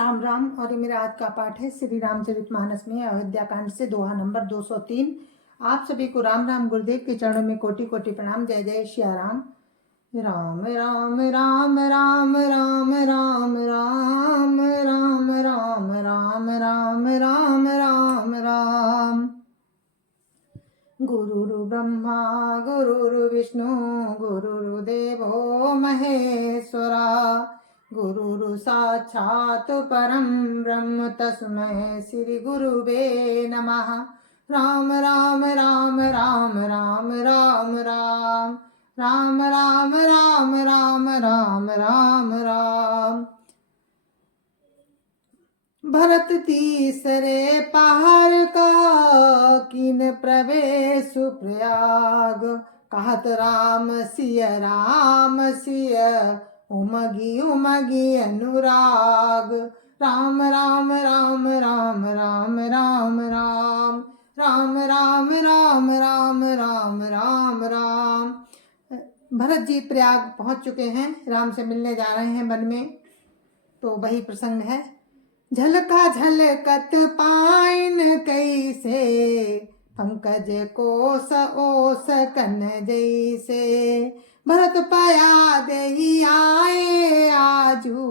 राम राम। और ये मेरा आज का पाठ है श्री रामचरितमानस में अयोध्या कांड से दोहा नंबर 203। आप सभी को राम राम। गुरुदेव के चरणों में कोटि कोटि प्रणाम। जय जय सिया राम। राम राम राम राम राम राम राम राम राम राम राम राम राम राम। गुरुरु ब्रह्मा गुरुरु विष्णु गुरुर्देवो महेश्वरा गुरुरु साक्षात् परं ब्रह्म तस्मै श्री गुरुवे नमः। राम राम राम राम राम राम राम राम राम राम राम राम राम राम। भरत तीसरे पहाड़ का किन प्रवेश प्रयाग कहत राम सिय उमगी उमगी अनुराग। राम राम राम राम राम राम राम राम राम राम राम राम राम राम। भरत जी प्रयाग पहुंच चुके हैं, राम से मिलने जा रहे हैं वन में। तो वही प्रसंग है। झलका झलकत पाइन कैसे पंकज कोस ओस कन जैसे। भरत पाया देहि आए आजू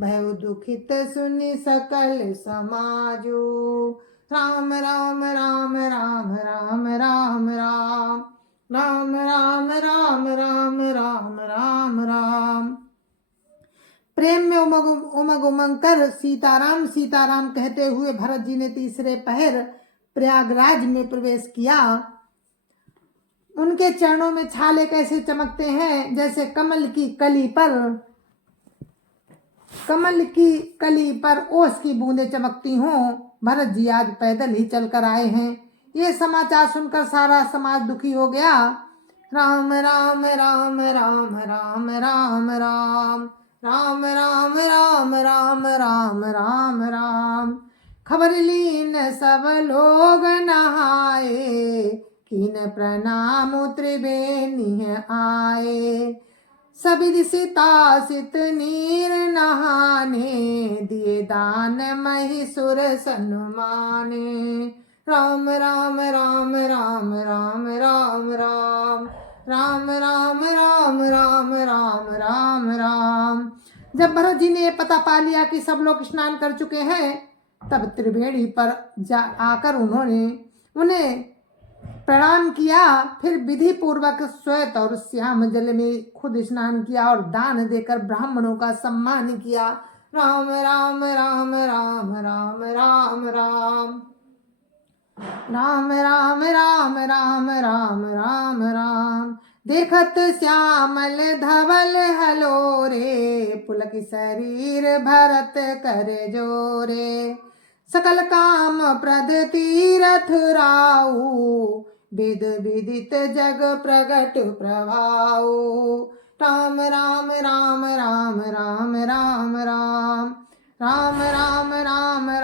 भय दुखित सुनि सकल समाजू। राम राम राम राम राम राम राम राम राम राम राम राम राम राम। प्रेम में उमग उमंग कर सीताराम सीताराम कहते हुए भरत जी ने तीसरे पहर प्रयागराज में प्रवेश किया। उनके चरणों में छाले कैसे चमकते हैं, जैसे कमल की कली पर ओस की बूंदें चमकती हों। भरत जी आज पैदल ही चलकर आए हैं। ये समाचार सुनकर सारा समाज दुखी हो गया। राम राम राम राम राम राम राम राम राम राम राम राम राम राम। खबर लीन सब लोग नहाए किन प्रणाम त्रिवेणी आए। सभी सितासित नीर नहाने दिए दान महिसुर सन्माने। राम राम राम राम राम राम राम राम राम राम राम राम राम राम। जब भरत जी ने ये पता पा लिया कि सब लोग स्नान कर चुके हैं, तब त्रिवेणी पर आकर उन्हें प्रणाम किया। फिर विधि पूर्वक श्वेत और श्याम जल में खुद स्नान किया और दान देकर ब्राह्मणों का सम्मान किया। राम राम राम राम राम राम राम राम राम राम राम राम राम राम। देखत श्यामल धवल हलोरे पुलक शरीर भरत कर जोरे। सकल काम प्रद तीरथ राऊ वेद विदित जग प्रगट प्रभाऊ। राम राम राम राम राम राम राम राम राम राम राम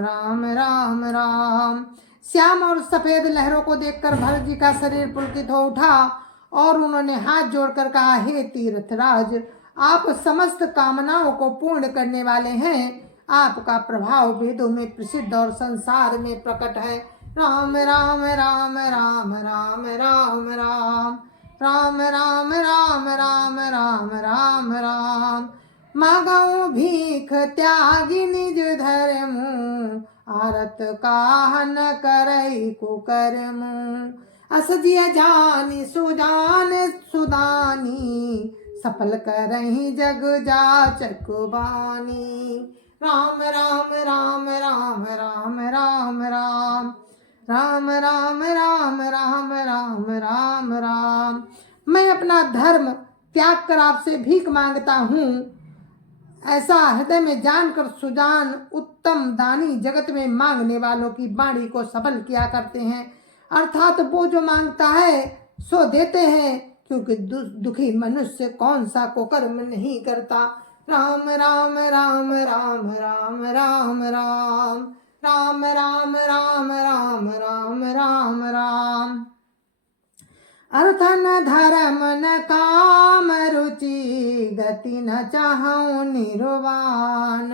राम राम राम। श्याम और सफेद लहरों को देखकर भरत जी का शरीर पुलकित हो उठा और उन्होंने हाथ जोड़कर कहा, हे तीर्थराज, आप समस्त कामनाओं को पूर्ण करने वाले हैं। आपका प्रभाव वेदों में प्रसिद्ध और संसार में प्रकट है। राम राम राम राम राम राम राम राम राम राम राम राम राम राम। मांगऊ भीख त्यागी निज धर्म आरत काहन करई कुकर्म। असजिय जानी सुजान सुदानी सफल करही जग जाचक बानी। राम राम राम राम राम राम राम राम राम राम राम राम राम राम। मैं अपना धर्म त्याग कर आपसे भीख मांगता हूँ, ऐसा हृदय में जानकर सुजान उत्तम दानी जगत में मांगने वालों की वाणी को सफल किया करते हैं। अर्थात वो जो मांगता है सो देते हैं, क्योंकि दुखी मनुष्य कौन सा कुकर्म नहीं करता। राम राम राम राम राम राम राम राम राम राम राम राम राम राम। अर्थ न धर्म न काम रुचि गति न चाहूं निर्वाण।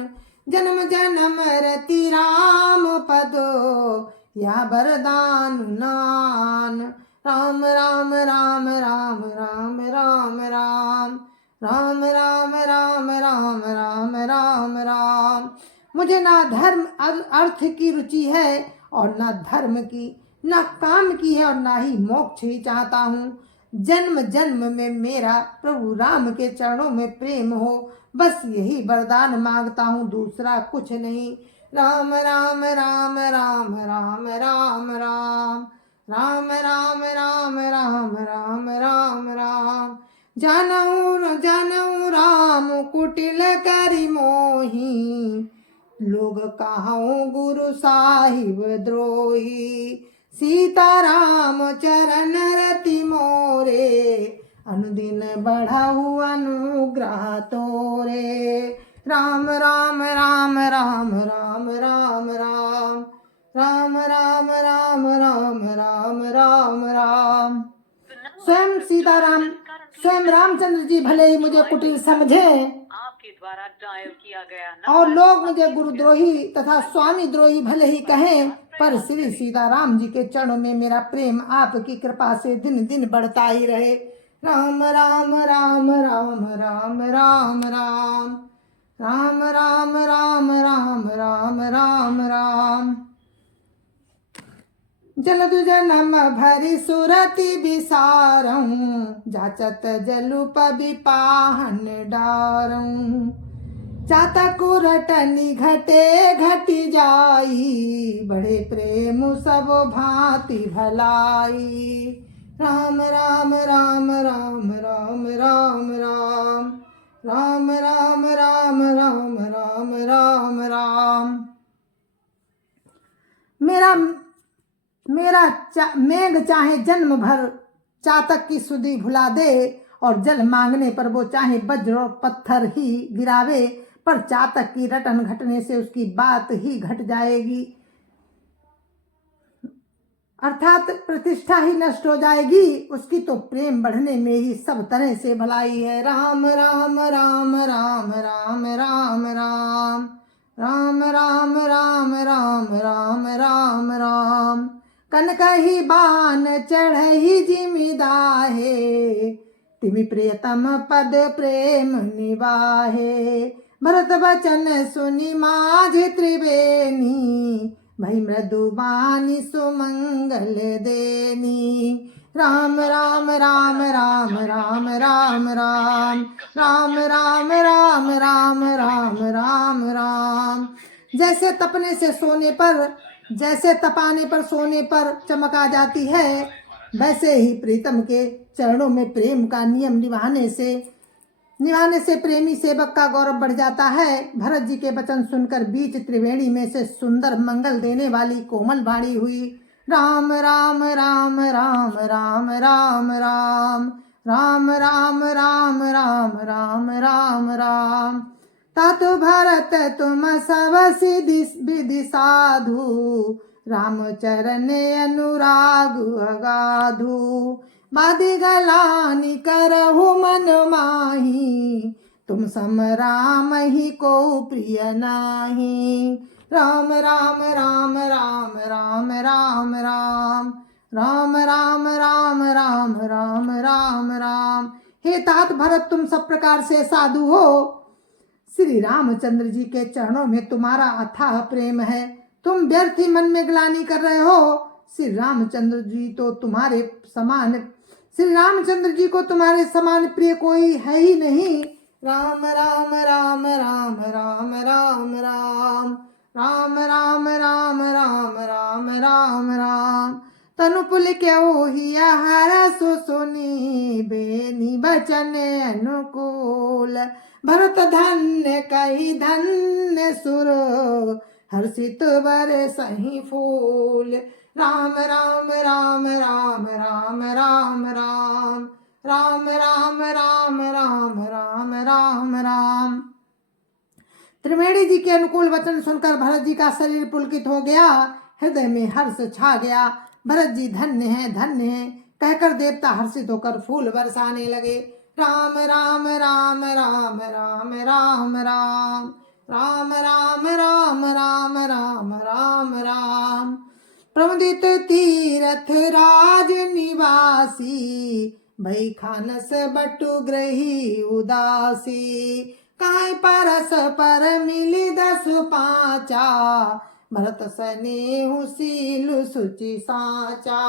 जन्म जन्म रति राम पदो या वरदान नान। राम राम राम राम राम राम राम राम राम राम राम राम राम राम। मुझे ना धर्म अर्थ की रुचि है और ना धर्म की, ना काम की है और ना ही मोक्ष ही चाहता हूँ। जन्म जन्म में मेरा प्रभु राम के चरणों में प्रेम हो, बस यही वरदान मांगता हूँ, दूसरा कुछ नहीं। राम राम राम राम राम राम राम राम राम राम राम राम राम राम। जानऊ जानऊ राम कुटिल करि मोही, लोग कहाऊं गुरु साहिब द्रोही। सीताराम चरण रति मोरे, अनुदिन बढ़ाऊ अनुग्रह तोरे। राम राम राम राम राम राम राम राम राम राम राम राम राम राम। स्वयं सीताराम, स्वयं रामचंद्र जी भले ही मुझे कुटिल समझे आपके द्वारा डायल किया गया और लोग मुझे गुरुद्रोही तथा स्वामी द्रोही भले ही कहें, पर श्री सीताराम जी के चरणों में मेरा प्रेम आपकी कृपा से दिन दिन बढ़ता ही रहे। राम राम राम राम राम राम राम राम राम राम राम राम राम राम। जलदु जन्म भरी सुरति बिसारऊं, जाचत जलुप बिपाहन डारऊं। चातक रटनी घटे घटी जाई, बड़े प्रेम सब भांति भलाई। राम राम राम राम राम राम राम राम राम राम राम राम राम राम। मेरा मेघ चाहे जन्म भर चातक की सुधि भुला दे, और जल मांगने पर वो चाहे वज्र और पत्थर ही गिरावे, पर चातक की रटन घटने से उसकी बात ही घट जाएगी, अर्थात प्रतिष्ठा ही नष्ट हो जाएगी। उसकी तो प्रेम बढ़ने में ही सब तरह से भलाई है। राम राम राम राम राम राम राम राम राम राम राम राम राम राम। कनकही बान चढ़ही जिमिदाहे, तिमि प्रियतम पद प्रेम निवाहे। भरत वचन सुनि माझ त्रिवेणी, भई मृदुबानी सुमंगल देनी। राम राम राम राम राम राम राम राम राम राम राम राम राम राम। जैसे तपाने पर सोने पर चमक आ जाती है, वैसे ही प्रीतम के चरणों में प्रेम का नियम निभाने से प्रेमी सेवक का गौरव बढ़ जाता है। भरत जी के वचन सुनकर बीच त्रिवेणी में से सुंदर मंगल देने वाली कोमल वाणी हुई। राम राम राम राम राम राम राम राम राम राम राम राम राम राम। तात भरत तुम सब विधि साधु, राम चरण अनुराग अगाधु। बादी गलानी करहु मन माही, तुम सम राम ही को प्रिय नाही। राम राम राम राम राम राम राम राम राम राम राम राम राम राम। हे तात भरत, तुम सब प्रकार से साधु हो, श्री रामचंद्र जी के चरणों में तुम्हारा अथाह प्रेम है। तुम व्यर्थ ही मन में ग्लानि कर रहे हो। श्री रामचंद्र जी को तुम्हारे समान प्रिय कोई है ही नहीं। राम राम राम राम राम राम राम राम राम राम राम राम राम राम। तनु पुलक्यो हिया हर सुनि, बेनी बचन अनुकूल। भरत धन्य कही धन्य सुर, हर्षित वर सही फूल। राम राम राम राम राम राम राम राम राम राम राम राम राम राम। त्रिवेणी जी के अनुकूल वचन सुनकर भरत जी का शरीर पुलकित हो गया, हृदय में हर्ष छा गया। भरत जी धन्य है कहकर देवता हर्षित होकर फूल बरसाने लगे। राम राम राम राम राम राम राम राम राम मुदित तीरथ राज निवासी, भई खानस बटु ग्रही उदासी। काई परस पर मिली 10 पाँचा, भरत सनेहु सीलु सुचि साचा।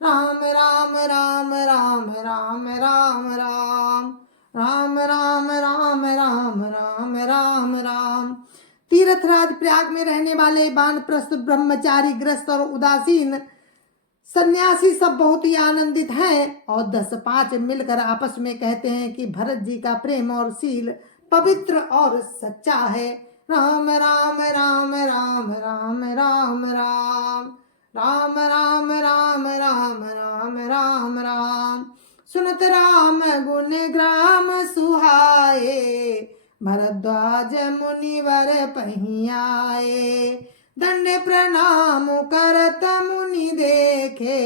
राम राम राम राम राम राम राम राम राम राम राम राम राम राम। तीर्थराज प्रयाग में रहने वाले वानप्रस्थ ब्रह्मचारी, ग्रस्त और उदासीन सन्यासी सब बहुत ही आनंदित हैं और 10-5 मिलकर आपस में कहते हैं कि भरत जी का प्रेम और शील पवित्र और सच्चा है। राम राम राम राम राम राम राम राम राम राम राम राम राम राम। सुनत राम गुण ग्राम सुहाए, भरद्वाज मुनिवर पहियाए। दंड प्रणाम करत मुनि देखे,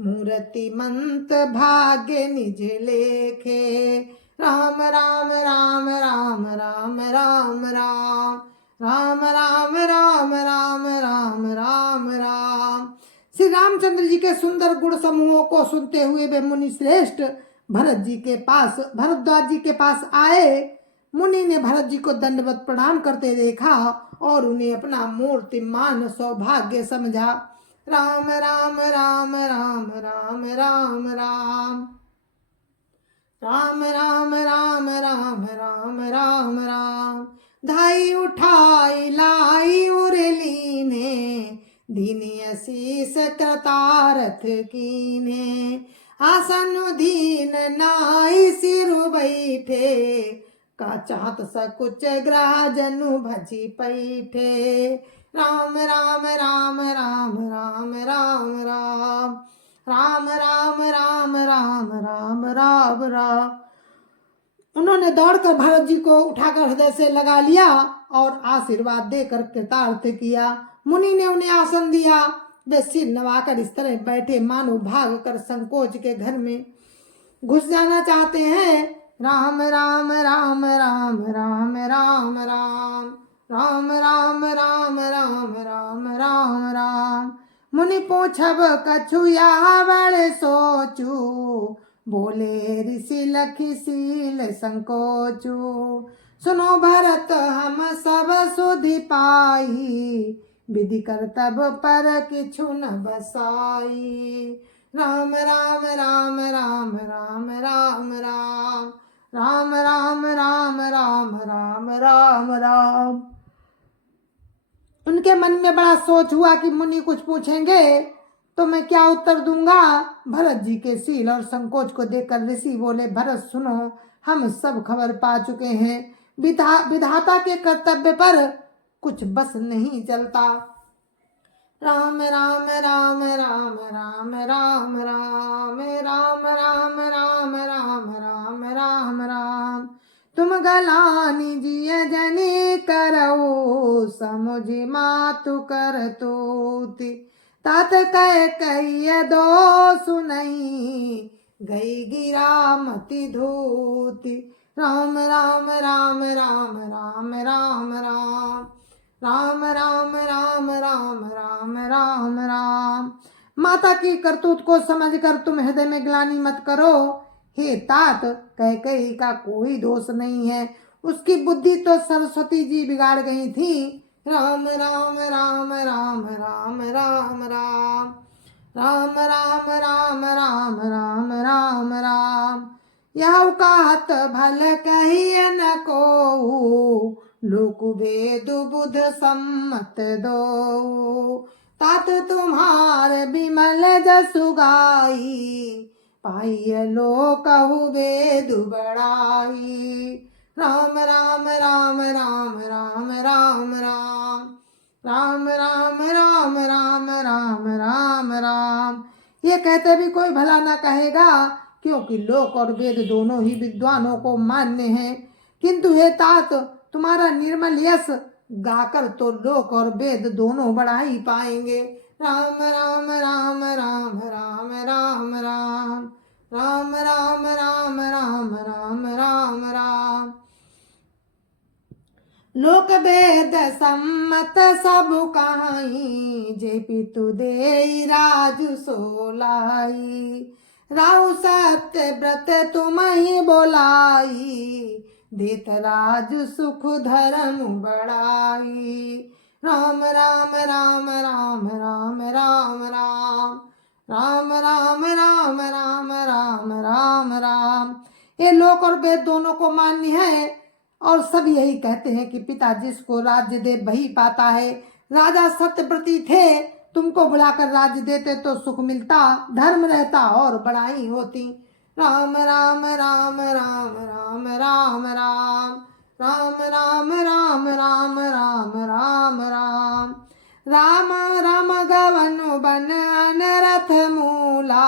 मूर्ति मंत भाग्य निज लेखे। राम राम राम राम राम राम राम राम राम राम राम राम राम राम। श्री रामचंद्र जी के सुंदर गुण समूहों को सुनते हुए वे मुनि श्रेष्ठ भरद्वाज जी के पास आए। मुनि ने भरत जी को दंडवत प्रणाम करते देखा और उन्हें अपना मूर्तिमान सौभाग्य समझा। राम राम राम राम राम राम राम राम राम राम राम राम राम राम। धाई उठाई लाई उरली ने, दीनी असीस कृतारथ कीने। आसन दीन नाई सिरु बैठे, का चाहत सकुच ग्रह जनु भजी पैठे। राम राम राम राम राम राम राम राम राम राम राम राम राम राम। उन्होंने दौड़कर भरत जी को उठाकर हृदय से लगा लिया और आशीर्वाद देकर कृतार्थ किया। मुनि ने उन्हें आसन दिया। वे सिर नवाकर इस तरह बैठे मानो भाग कर संकोच के घर में घुस जाना चाहते हैं। राम राम राम राम राम राम राम राम राम राम राम राम राम राम। मुनि पूछब कछु या बड़े सोचू, बोले ऋषि लखी सील संकोचू। सुनो भरत हम सब सुधि पाई, विधि करतब पर किछु न बसाई। राम राम राम राम राम राम राम राम राम राम राम राम राम राम। उनके मन में बड़ा सोच हुआ कि मुनि कुछ पूछेंगे तो मैं क्या उत्तर दूंगा। भरत जी के शील और संकोच को देखकर ऋषि बोले, भरत सुनो, हम सब खबर पा चुके हैं। विधाता के कर्तव्य पर कुछ बस नहीं चलता। राम राम राम राम राम राम राम राम राम राम राम राम राम राम। तुम गलानी जिय जनी करऊ, समुझ मातु कर तूति। तात कह कहिय दो सुनई, गई गिरा मति धूति। राम राम राम राम राम राम राम राम राम राम राम राम राम राम। माता की करतूत को समझकर तुम हृदय में ग्लानि मत करो। हे तात, कैकेयी का कोई दोष नहीं है, उसकी बुद्धि तो सरस्वती जी बिगाड़ गई थी। राम राम राम राम राम राम राम राम राम राम राम राम राम राम। यह कहत भल कहिय न को, लोक भेद बुध सम्मत दो। तात तुम्हार बिमल जसु गाई, पाइय लोकहु वेद बड़ाई। राम राम राम राम राम राम राम राम राम राम राम राम राम राम। ये कहते भी कोई भला ना कहेगा, क्योंकि लोक और वेद दोनों ही विद्वानों को मान्य हैं। किंतु हे तात, तुम्हारा निर्मल यश गाकर तो लोक और वेद दोनों बढ़ा ही पाएंगे। राम राम राम राम राम राम राम राम राम राम राम राम राम राम। लोक वेद सम्मत सब कहाई, जे पितु देई राजु सोलाई। राहु सत्य व्रत तुम ही बोलाई, देत राजु सुख धर्म बढ़ाई। राम राम राम राम राम राम राम राम राम राम राम राम राम राम। ये लोक और वेद दोनों को मान्य है और सब यही कहते हैं कि पिता जिसको राज्य दे वही पाता है। राजा सत्यव्रती थे, तुमको बुलाकर राज्य देते तो सुख मिलता, धर्म रहता और बड़ाई होती। राम राम राम राम राम राम राम राम राम राम राम राम राम राम राम राम गवन बन अनरथ मूला,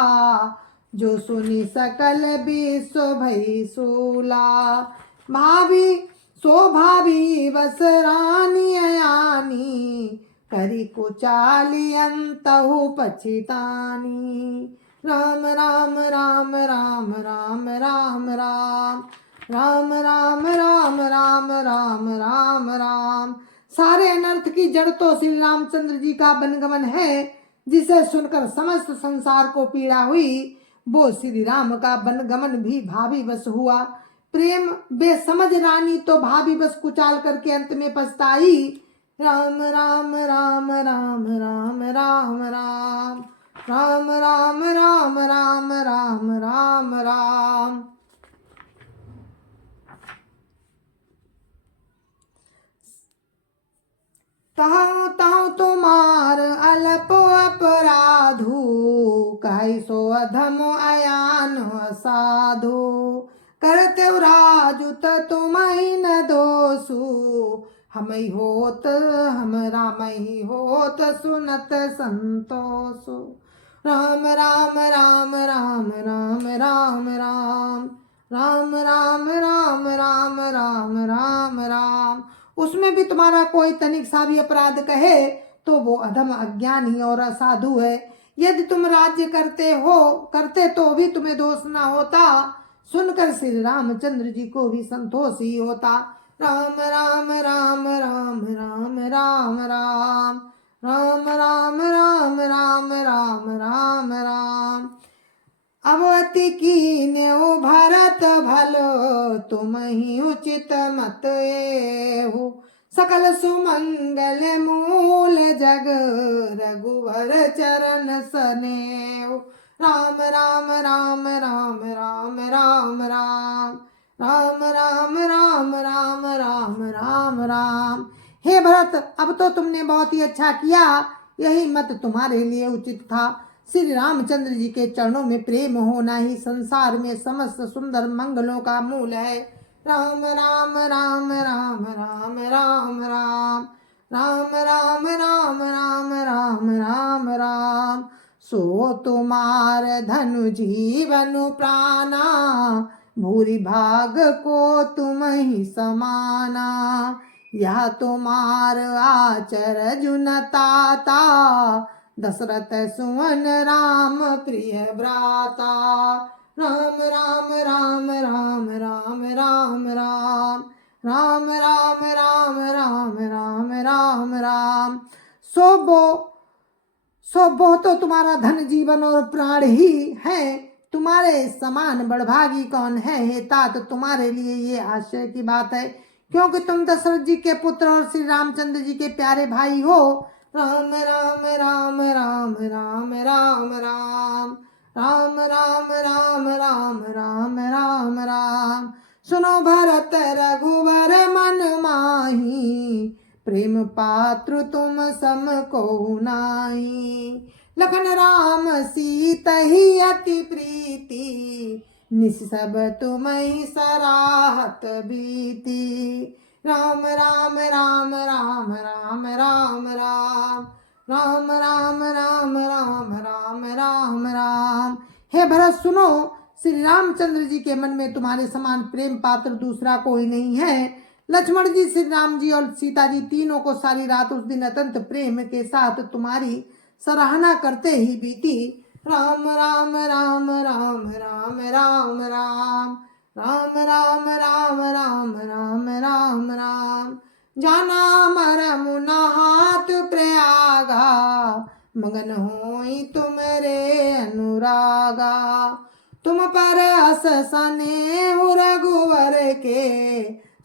जो सुनी सकल विश्व भई सूला। भाभी सो भाभी बस रानी अयानी, करी को चाली अंतहु पछितानी। राम राम राम राम राम राम राम राम राम राम राम राम राम राम। सारे अनर्थ की जड़ तो श्री रामचंद्र जी का वनगमन है, जिसे सुनकर समस्त संसार को पीड़ा हुई। वो श्री राम का वनगमन भी भाभी बस हुआ। प्रेम बेसमझ रानी तो भाभी बस कुचाल करके अंत में पछताई। राम राम राम राम राम राम राम राम राम राम राम राम राम राम। ताहु ताहु तुमार अल्प अपराधु, कहि सो अधम अयान साधु। करते राजुत तुम ही न दोषु, हमई होत हमरा मई होत सुनत संतोषु। राम राम राम राम राम राम राम राम राम राम राम राम राम राम। उसमें भी तुम्हारा कोई तनिक सा भी अपराध कहे तो वो अधम अज्ञानी और असाधु है। यदि तुम राज्य करते तो भी तुम्हें दोष न होता, सुनकर श्री रामचंद्र जी को भी संतोष ही होता। राम राम राम राम राम राम राम राम राम राम राम राम राम राम। अवति कीन्यो भरत भलो, तुम ही उचित मत एहु। सकल सुमंगल मूल जग, रघुवर चरण सनेहु। राम राम राम राम राम राम राम राम राम राम राम राम राम राम। हे भरत, अब तो तुमने बहुत ही अच्छा किया, यही मत तुम्हारे लिए उचित था। श्री रामचंद्र जी के चरणों में प्रेम होना ही संसार में समस्त सुंदर मंगलों का मूल है। राम राम राम राम राम राम राम राम राम राम राम राम राम राम। सो तुम्हार धनु जीवन प्राणा, भूरि भाग को तुम ही समाना। यह तुम्हार आचर जुनताता, दशरथ सुवन राम प्रिय भ्राता। राम राम राम राम राम राम राम राम राम राम राम राम राम राम। सो तो तुम्हारा धन जीवन और प्राण ही है, तुम्हारे समान बड़भागी कौन है। हे तात, तुम्हारे लिए ये आश्चर्य की बात है, क्योंकि तुम दशरथ जी के पुत्र और श्री रामचंद्र जी के प्यारे भाई हो। राम राम राम राम राम राम राम राम राम राम राम राम राम राम। सुनो भरत रघुवर मन माही, प्रेम पात्र तुम सम को नाई। लखन राम सीता ही अति प्रीति, निस सब तुम्हि सराहत बीती। राम राम राम राम राम राम राम राम राम राम राम राम राम राम। हे भरत सुनो, श्री रामचंद्र जी के मन में तुम्हारे समान प्रेम पात्र दूसरा कोई नहीं है। लक्ष्मण जी, श्री राम जी और सीता जी तीनों को सारी रात उस दिन अत्यंत प्रेम के साथ तुम्हारी सराहना करते ही बीती। राम राम राम राम राम राम राम राम राम राम राम राम राम राम। जाना मरम नाथ प्रयागा, मगन होई तुमरे अनुरागा। तुम पर अस सने हो रघुवर के,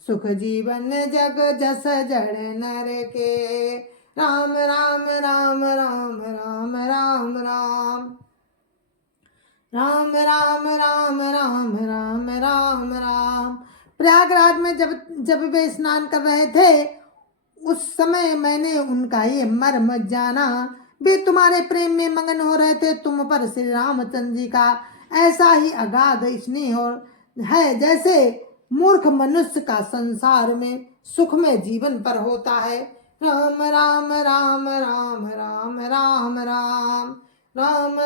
सुख जीवन जग जस जड़ नर के। राम राम राम राम राम राम राम राम राम राम राम राम राम राम। प्रयागराज में जब वे स्नान कर रहे थे, उस समय मैंने उनका ये मर्म जाना। वे तुम्हारे प्रेम में मगन हो रहे थे। तुम पर श्री रामचंद्र जी का ऐसा ही अगाध स्नेह है जैसे मूर्ख मनुष्य का संसार में सुख में जीवन पर होता है। राम राम राम राम राम राम राम राम राम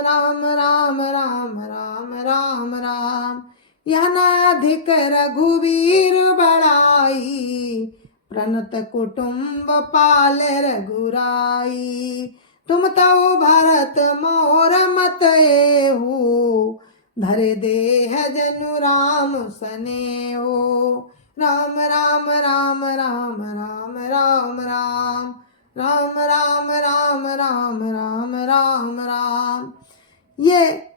राम राम राम राम राम। यह नाधिक रघुवीर बड़ाई, प्रणत कुटुंब पाल रघुराई। तुम तो भरत मोर मत एहू, धरे देह जनु राम सने हो। राम राम राम राम राम राम राम राम राम राम राम राम राम राम। ये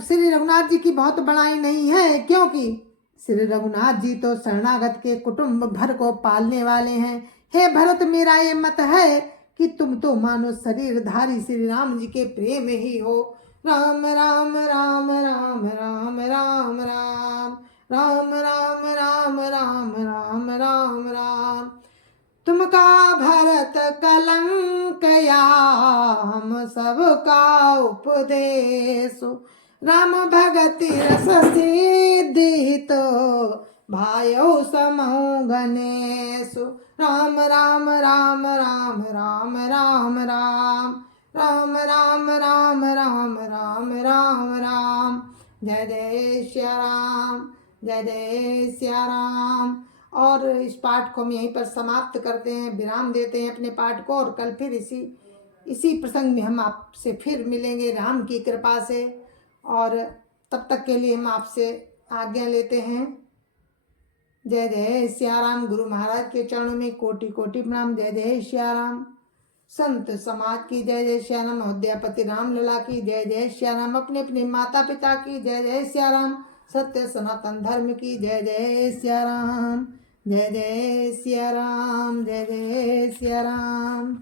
श्री रघुनाथ जी की बहुत बड़ाई नहीं है, क्योंकि श्री रघुनाथ जी तो शरणागत के कुटुंब भर को पालने वाले हैं। हे भरत, मेरा ये मत है कि तुम तो मानो शरीरधारी श्री राम जी के प्रेम ही हो। राम राम राम राम राम राम राम राम राम राम राम राम राम राम। तुमका भरत कलंक या हम सबका उपदेश, राम भगति रस सिद्धि तो भायो समहु गणेश। राम राम राम राम राम राम राम राम राम राम राम राम राम राम। जय जय श्या राम, जय जय श्या राम। और इस पाठ को हम यहीं पर समाप्त करते हैं, विराम देते हैं अपने पाठ को, और कल फिर इसी प्रसंग में हम आपसे फिर मिलेंगे राम की कृपा से। और तब तक के लिए हम आपसे आज्ञा लेते हैं। जय जय श्या राम। गुरु महाराज के चरणों में कोटि कोटि प्रणाम। जय जय श्या राम। संत समाज की जय जय श्या राम। अयोध्यापति राम लला की जय जय श्या राम। अपने अपने माता पिता की जय जय श्या राम। सत्य सनातन धर्म की जय जय श्या राम। जय जय श्या राम, जय जय श्या राम।